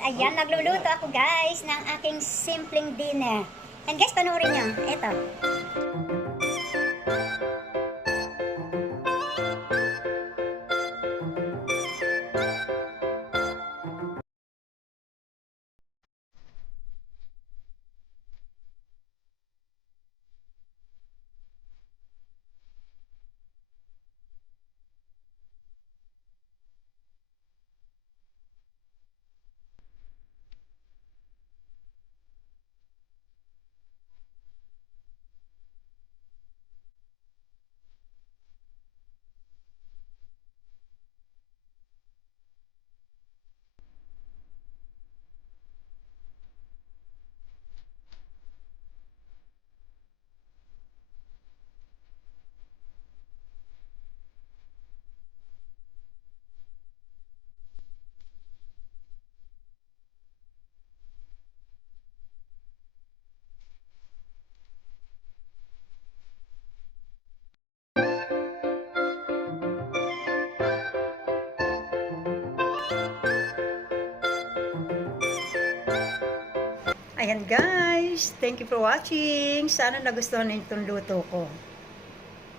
Ayan, nagluluto ako guys ng aking simpleng dinner. And guys, panoorin nyo. Ito. Ayan guys, thank you for watching. Sana nagustuhan niyo itong luto ko.